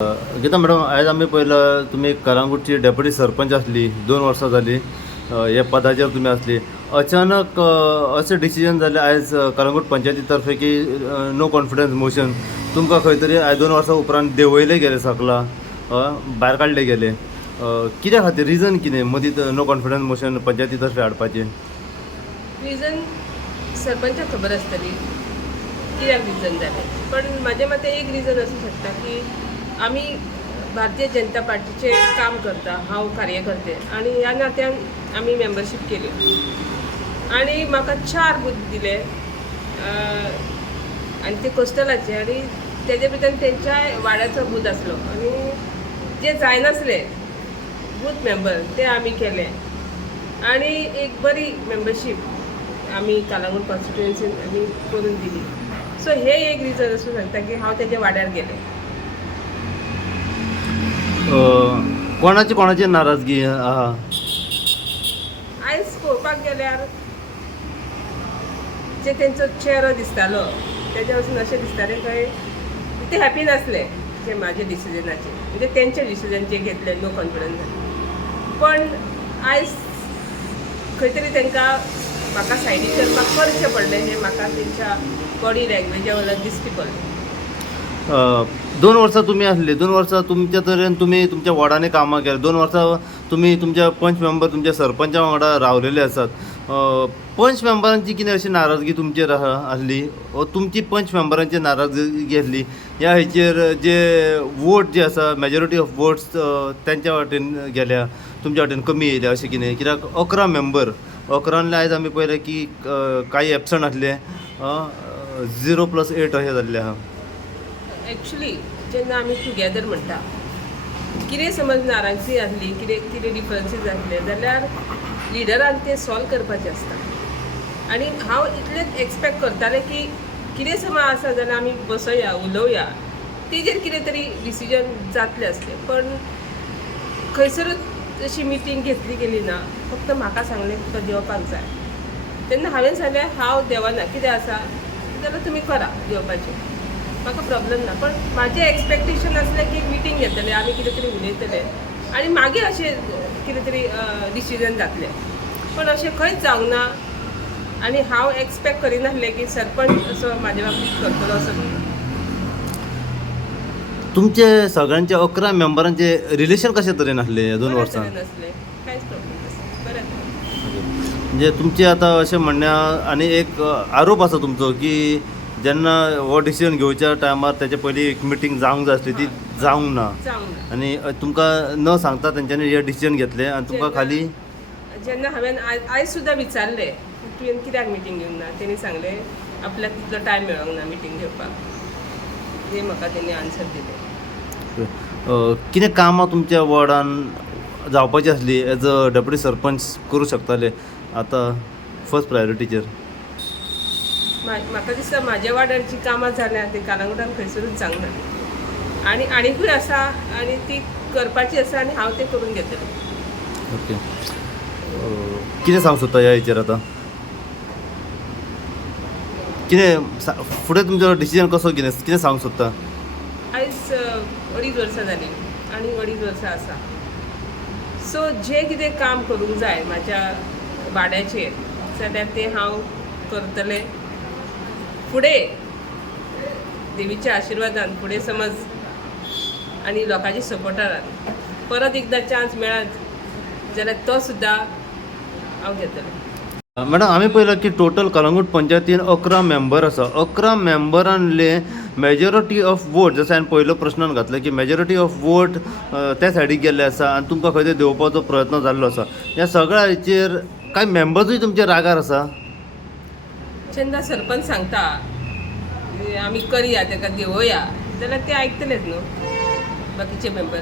Gita madam, आयज आमी पळयलं तुम्ही कलंगूटची डेप्युटी सरपंच असली 2 वर्सां जाली. ह्या पदाचेर तुमी असली. अचानक अशें डिसिजन जालें आयज कलंगूट पंचायती तर्फे की नो कॉन्फिडन्स मोशन तुमकां खंय तरी आयज 2 वर्सां उपरांत देंवयले गेले सकला, भायर काडले गेले. कित्या खातीर रिजन कितें मदींच नो कॉन्फिडन्स मोशन पंचायती तर्फे हाडपाचें? रिजन सरपंचाक खबर आसतली कित्याक रिजन जालें, पण म्हाजे मते एक रिजन असू शकता की आमी भारतीय जनता पार्टीचे काम करता, हांव कार्यकर्ते, आणि ह्या नात्यान आमी मेंबरशीप केली आणि म्हाका 4 बूथ दिले आनी ते कोस्टलाचे, आणि तेजे भितर तेंच्या वाड्याचो बूथ आसलो आनी जे जायनासले बूथ मेंबर ते आमी केले आणि एक बरी मेंबरशीप आमी कलंगूट कॉन्स्टिट्युएन्सीन आमी करून दिली. सो हे एक रिजन असू शकता की हांव तेजे वाड्यार गेले. कोणाची नाराजगी आहा? आयज पळोवपाक गेल्यार जे तेंचो चेहरो दिसतालो तेजे वचून अशें दिसतालें खंय ते हॅपी नासले जे म्हाजे डिसिजनाचे, म्हणजे तेंचे डिसिजन जे घेतले नो कॉन्फिडन्स जाले. पण आयज खंय तरी तांकां म्हाका सायडीक करपाक करचें पडलें, हें म्हाका तेंच्या बॉडी लँग्वेजा वयल्यान दिश्टी पडलें. 2 वर्सां तुमी आसले, 2 वर्सां तुमच्या तरेन तुमी तुमच्या वॉर्डांनी कामां केल्या, 2 वर्सां तुमी तुमच्या पंच मेंबर तुमच्या सरपंचा वांगडा रावलेले आसात. पंच मेंबरांची कितें अशी नाराजगी तुमचेर आसली, तुमची पंच मेंबरांची नाराजगी आसली ह्या हेचेर जे वोट जे आसा मेजॉरिटी ऑफ वोट्स तेंच्या वाटेन गेल्या, तुमच्या वाटेन कमी येयल्या अशें कितें? कित्याक 11 मेंबर, 11 आयज आमी पळयलें की काही एबसंट आसले, 0+8 अशें जाल्लें आहा. एक्चुली जेन्ना आमी टुगेदर म्हणटा, कितें समज नाराजगी आसली, कितें डिफरन्सीस आसले जाल्यार लिडरान ते सॉल्व करपाचें आसता. आनी हांव इतलेंच एक्सपेक्ट करतालें की कितें समज आसा जाल्यार आमी बसया, उलोवया, तेजेर कितें तरी डिसिजन जातलें आसलें. पण खंयसरूच अशी मिटींग घेतली गेली ना, फक्त म्हाका सांगलें तुका देंवपाक जाय. तेन्ना हांवें सांगलें हांव देवाना, कितें आसा जाल्यार तुमी करा देंवपाचें, म्हाका प्रॉब्लम ना. पण म्हाजें एक्सपेक्टेशन आसलें की एक मिटींग घेतले, आमी कितें तरी उलयतले आनी मागीर अशें कितें तरी डिसिजन जातलें. पण अशें खंयच जावंक ना आनी हांव एक्सपेक्ट करिनासलें की सरपंच असो म्हाजे बाबतींत करतलो असो म्हणून. तुमचे सगळ्यांचे 11 मेंबरांचे रिलेशन कशा तरेन आसले ह्या 2 वर्सां? नासलें, कांयच प्रॉब्लम नासलें, बरें आसलें. म्हणजे तुमचे आतां अशें म्हणण्या आनी एक आरोप आसा तुमचो की जेन्ना हो डिसिजन घेवच्या टायमार तेचे पयलीं एक मिटींग जावंक जाय आसली, ती जावंक ना, आनी तुमकां न सांगता तेंच्यांनी हे डिसिजन घेतलें आनी तुमकां खाली जेन्ना हांवें आयज सुद्दां विचारलें तुवें कित्याक मिटींग घेवंक ना, तेणी सांगलें आपल्याक तितलो टायम मेळोंक ना मिटींग घेवपाक. हे म्हाका तेणी आन्सर दिलें. कितें कामां तुमच्या वॉर्डान जावपाची आसली एज अ डेप्युटी सरपंच करूं शकताले आतां फर्स्ट प्रायोरिटीचेर? म्हाका दिसता म्हाज्या वाड्याची कामां जाल्या ती कलंगूटान खंयसरूच जावंक ना, आनी आनीकूय आसा आनी ती करपाची आसा आनी हांव तें करून घेतलें. ओके. कितें सांगूंक सोदता ह्या हेचेर आतां? कितें फुडें तुमचो डिसिजन कसो कितें सांगूंक सोदता? आयज 2.5 वर्सां जालीं आनी 2.5 वर्सां आसा. सो जें कितें काम करूंक जाय म्हाज्या वाड्याचेर जाल्यार तें हांव करतलें. फुडें देवीच्या आशिर्वादान फुडें समज आनी लोकांच्या सपोर्टारान परत एकदां चान्स मेळत जाल्यार तो सुद्दां हांव घेतलें. मॅडम, आमी पळयलां की टोटल कलंगूट पंचायतीन 11 मेंबर आसा. 11 मेंबरांतले मेजॉरिटी ऑफ वोट, जसो हांवें पयलो प्रश्नान घातलो की मेजॉरिटी ऑफ वोट त्या सायडीक गेल्ले आसा आनी तुमकां खंय तरी देंवोवपाचो प्रयत्न जाल्लो आसा. ह्या सगळ्या हेचेर कांय मेंबर्सूय तुमचे रागार आसा? जेन्ना सरपंच सांगता आमी करया, ताका देंवया, जाल्यार ते आयकतलेच न्हू बाकीचे मेंबर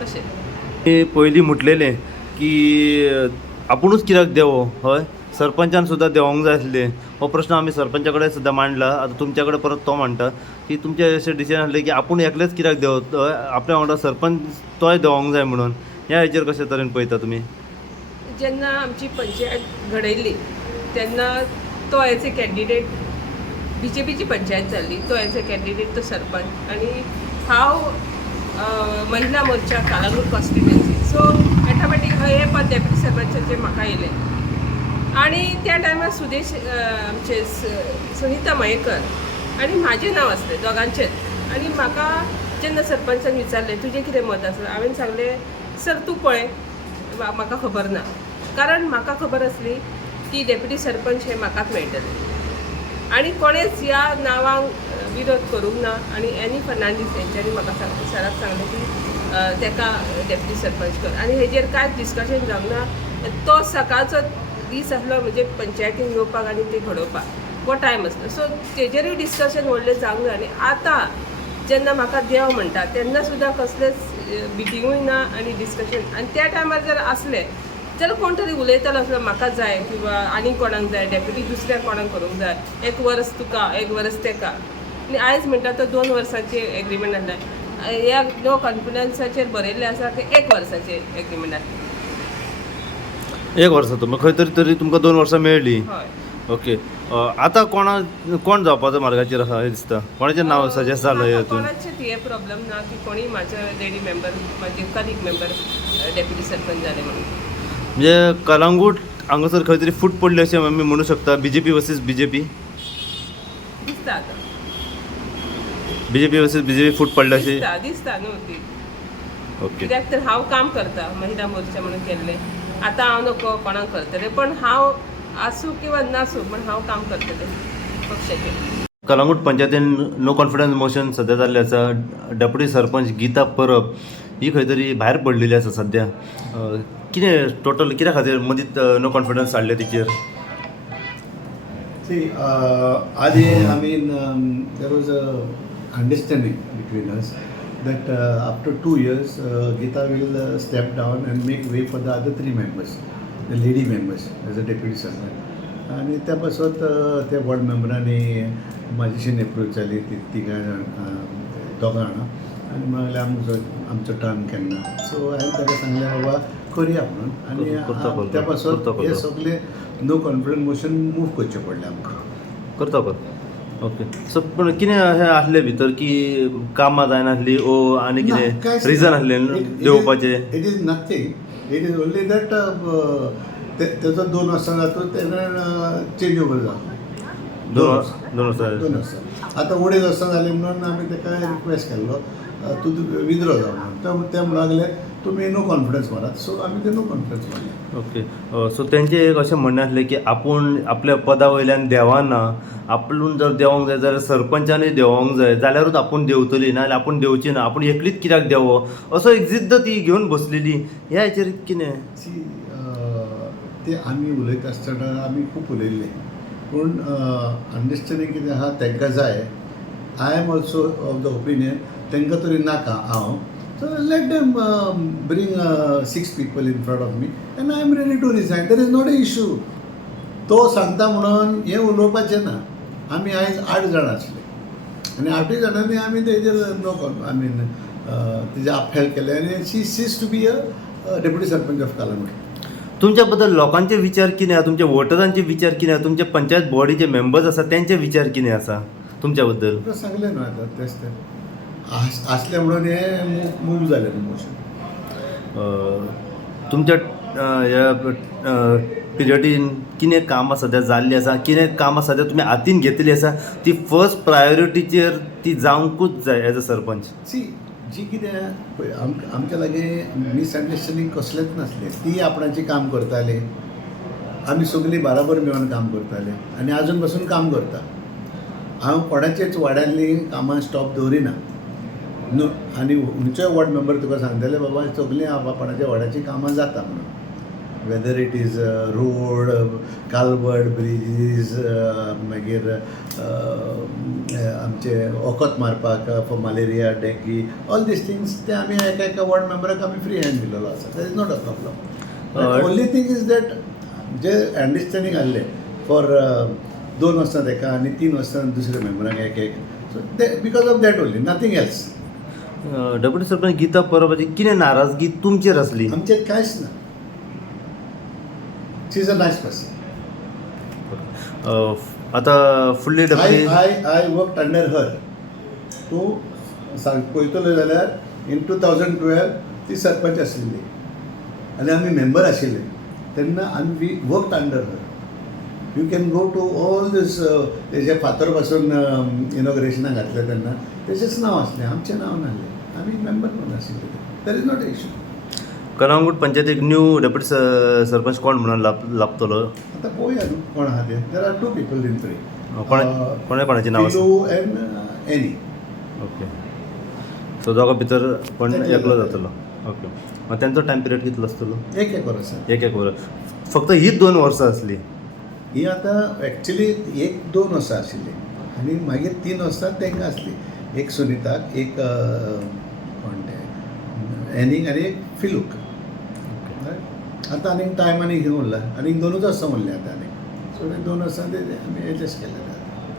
तशें. पयलीं म्हटलेलें की आपुणूच कित्याक देंवो, हय सरपंचान सुद्दां देंवोंक जाय आसलें. हो प्रश्न आमी सरपंचा कडेन सुद्दां मांडला. आतां तुमच्या कडेन परत तो मांडटा की तुमचें अशें डिसिजन आसलें की आपूण एकलेच कित्याक देंवत, आपल्या वांगडा सरपंच तोय देंवोंक जाय म्हणून. ह्या हेचेर कशे तरेन पळयता तुमी? जेन्ना आमची पंचायत घडयल्ली तेन्ना तो एज ए कॅन्डिडेट BJPची पंचायत जाल्ली, तो एज ए कॅन्डिडेट तो सरपंच, आनी हांव महिला मोर्चा कालांगूट कॉन्स्टिट्युएन्सी. सो ऑटोमॅटीक हे पद डेप्युटी सरपंचाचे म्हाका येयलें. आनी त्या टायमार सुदेश आमचे सुनीता मयेकर आनी म्हाजें नांव आसलें दोगांचेंच. आनी म्हाका जेन्ना सरपंचान विचारलें तुजें कितें मत आसा, हांवें सांगलें सर तूं पळय म्हाका खबर ना. कारण म्हाका खबर आसली की डेप्युटी सरपंच हे म्हाकाच मेळटले आनी कोणेच ह्या नांवांक विरोध करूंक ना. आनी एनी फर्नांडीस तेंच्यांनी म्हाका सराक सांगलें की तेका डेप्युटी सरपंच कर. आनी हेजेर कांयच डिस्कशन जावंक ना. तो सकाळचो दीस आसलो म्हणजे पंचायतीन येवपाक आनी ते घडोवपाक, हो टायम आसलो. सो तेजेरूय डिस्कशन व्हडलें जावंक ना. आनी आतां जेन्ना म्हाका देव म्हणटा तेन्ना सुद्दां कसलेंच मिटिंगूय ना आनी डिस्कशन. आनी त्या टायमार जर आसलें जाल्यार कोण तरी उलयतालो आसलो म्हाका जाय किंवा आनी कोणाक जाय, डेप्युटी दुसऱ्या कोणाक करूंक जाय, 1 वर्स तुका 1 वर्स तेका. आनी आयज म्हणटा तो 2 वर्सांचे एग्रीमेंट आसलें. ह्या नो कॉन्फिडन्साचेर बरयल्लें आसा की 1 वर्साचेर एग्रीमेंट आसलें. 1 वर्साचो मग खंय तरी तुमकां 2 वर्सां मेळ्ळी. हय. ओके. आतां कोण जावपाचो मार्गाचेर आसा हें दिसता? कोणाचें नांव सजेस्ट जालें हेतून? कोणाचेच हे प्रॉब्लेम ना की कोणी म्हाजे लेडी मेंबर म्हाजे कलीग मेंबर डेप्युटी सरपंच जाले म्हणून. म्हणजे कलांगूट हांगासर खंय तरी फूट पडली अशें आमी म्हणूं शकता. BJP वर्सीस BJP, दिसता आतां BJP वर्सीस BJP फूट पडली अशी. दिसता न्हू ती. ओके. कित्याक तर हांव काम करता महिला मोर्चा म्हणून केल्लें. आतां हांव नको कोणाक करतलें, पण हांव आसूं किंवा नासूं पण हांव काम करतलें पक्षाचें. कलांगूट पंचायतीन नो कॉन्फिडन्स मोशन सध्या जाल्लें आसा. डेप्युटी सरपंच गीता परब ही खंय तरी भायर पडलेली आसा सध्या. कितें टोटल कित्या खातीर मदींच नो कॉन्फिडन्स हाडले तिचेर? See, Adi, I mean, there was a understanding between us that after 2 years, Geeta will step down and make way for the other 3 members, the lady members, as a deputy sarpanch. आणि त्या पासत त्या ward मेंबरांनी माझ्याशी approach जाली तिगां दोगां जाणां आनी म्हणलें आमचो टर्न केन्ना. सो हांवें ताका सांगलें बाबा करुया म्हणून. आनी त्या पासत हे सगळे नो कॉन्फिडन्स मोशन मूव करचें पडलें आमकां. करता. ओके. सो पूण कितें अशें आसलें भितर की कामां जायनासलीं ओ आनी कितें रिजन आसलें देंवोवपाचें? It is nothing. It is only that तेजो 2 वर्सां जाता तेन्ना चेंज ओवर जालो. 2 वर्सां. 2 वर्सां आतां 2.5 वर्सां जालीं म्हणून आमी ताका रिक्वेस्ट केल्लो तूं विथड्रॉ जावं म्हणून. ते म्हणूंक लागले तुमी नो कॉन्फिडन्स मारात. सो आमी ते नो कॉन्फिडन्स मारले. ओके. सो तेंचें एक अशें म्हणणें आसलें की आपूण आपल्या पदा वयल्यान देवाना, आपूण जर देवोंक जाय जाल्यार सरपंचानूय देवोंक जाय जाल्यारूच आपूण देंवतली, नाजाल्यार आपूण देंवची ना, आपूण एकलीच कित्याक देवो असो एक जिद्द ती घेवन बसलेली. ह्या हेचेर कितें? सी ते आमी उलयता आसतना आमी खूब उलयल्ले पूण अंडरस्टँडींग कितें आहा तांकां जाय. I am also of the opinion तांकां तरी नाका हांव. So let them bring 6 people in front of me and I am ready to resign. There is not an issue. तो सांगता म्हणून हें उलोवपाचें ना. आमी आयज 8 जाणां आसले आनी 8 जाणांनी आमी तेजेर नो आय मीन तेजें अफेल केलें आनी she ceased to be a deputy sarpanch of Calangute. तुमच्या बद्दल लोकांचे विचार कितें आसा? तुमच्या वोटरांचे विचार कितें आसा? तुमचे पंचायत बॉडीचे मेंबर्स आसा तेंचे विचार कितें आसा तुमच्या बद्दल? तुका सांगलें न्हू आतां तेच ते आसलें म्हणून हें मूव जालें न्हू मोशन. तुमच्या ह्या पिरियडीन कितें कामां सद्या जाल्लीं आसा? कितें कामां सद्या तुमी हातीन घेतली आसा ती फर्स्ट प्रायोरिटीचेर ती जावंकूच जाय एज अ सरपंच? सी जी कितें पळय आमच्या लागीं मिसअंडरस्टँडींग कसलेंच नासलें. ती आपणाचें काम करताली, आमी सगळीं बाराबर मेळून काम करताले आनी आजून पासून काम करता. हांव कोणाचेच वाड्यांतलीं कामां स्टॉप दवरिना न्हू. आनी खंयचोय वॉर्ड मेंबर तुका सांगतले बाबा सगळीं आपणाच्या वाड्याचीं कामां जाता म्हणून. Whether it is road, culvert, bridges, मागीर आमचे वखद मारपाक for malaria, dengue, all these things ते आमी एका वॉर्ड मेंबराक आमी फ्री हँड दिलेलो आसा. That is not a problem. Only thing is that जे अंडरस्टँडींग आसलें फॉर 2 वर्सां ताका आनी 3 वर्सां दुसऱ्या मेंबरांक एक. सो ते because of that only, nothing else. Deputy sarpanch Geeta परबाची कितें नाराजगी तुमचेर आसली? आमचेर कांयच ना. She is a nice person. आतां फुडली deputy I worked under her to पळयतलो जाल्यार इन 2012 ती सरपंच आशिल्ली आनी आमी मेंबर आशिल्ले तेन्ना आमी we work under her. You can go to all these तेजे फातर पासून इनॉग्रेशनाक घातलें तेन्ना तेजेंच नांव आसलें, आमचें नांव नासलें. आमी मेंबर म्हणून आशिल्ले. There is not issue. Calangute पंचायतीक न्यू डेप्युटी सरपंच कोण म्हणून लाभतलो? आतां पळोवया न्हू कोण आहा ते. There are 2 people in three. कोणाची नांव आसा? फिलो एंड एनी. ओके. सो दोगा भितर कोण एकलो एकलो जातलो. जातलो. ओके. मागीर तेंचो टायम पिरियड कितलो आसतलो? एक वर्स आसा. एक वर्स. फक्त हीच 2 वर्सां आसली. ही आतां एक्चुली 1-2 वर्सां आशिल्ली आनी मागीर 3 वर्सां तांकां आसली. एक सुनिताक, एक कोण तें एनीक आनी एक फिलूक. आतां आनीक टायम आनी घेवन उरला आनीक 2च वर्सां उरले आतां आनीक. सो 2 वर्सां ते आमी एडजस्ट केलें.